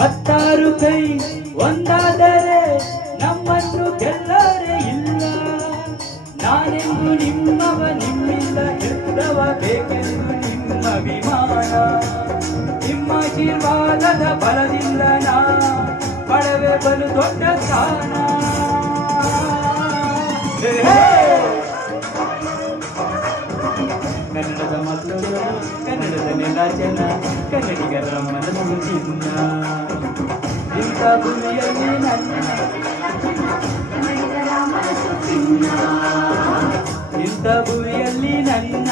ಹತ್ತಾರು ಕೈ ಒಂದಾದರೆ ನಮ್ಮನ್ನು ಗೆಲ್ಲರೆ ಇಲ್ಲ. ನಾನೆಂದು ನಿಮ್ಮವ ನಿಮ್ಮಿಂದ ಗೆದ್ದವ ಬೇಕೆಂದು ನಿಮ್ಮ ಅಭಿಮಾನ. ನಿಮ್ಮ ಆಶೀರ್ವಾದದ ಬಲದಿಂದ ನಾ ಪಡವೆ ಬಲು ದೊಡ್ಡ ಸ್ಥಾನ. ಕನ್ನಡದ ಮಕ್ಕಳು ಕನ್ನಡದ ನೆಲ ಜನ ಕನ್ನಡಿಗರ ಮನಸ್ಸು ಚಿನ್ನ. ಇಂಥ ಭೂಮಿಯಲ್ಲಿ ಇಂಥ ಭೂಮಿಯಲ್ಲಿ ನನ್ನ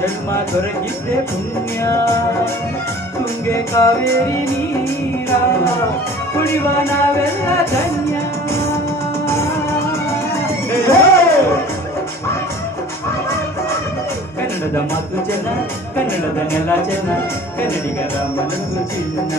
ಜನ್ಮ ದೊರಕಿದ್ರೆ ಪುಣ್ಯ. ತುಂಗೆ ಕಾವೇರಿ ನೀರ ಕುಡಿವ ನಾವೆಲ್ಲ ಧನ್ಯ. ಕನ್ನಡದ ಮಾತು ಜನ ಕನ್ನಡದ ನೆಲ ಜನ ಕನ್ನಡಿಗರ ಮನಸ್ಸು ಚಿನ್ನ.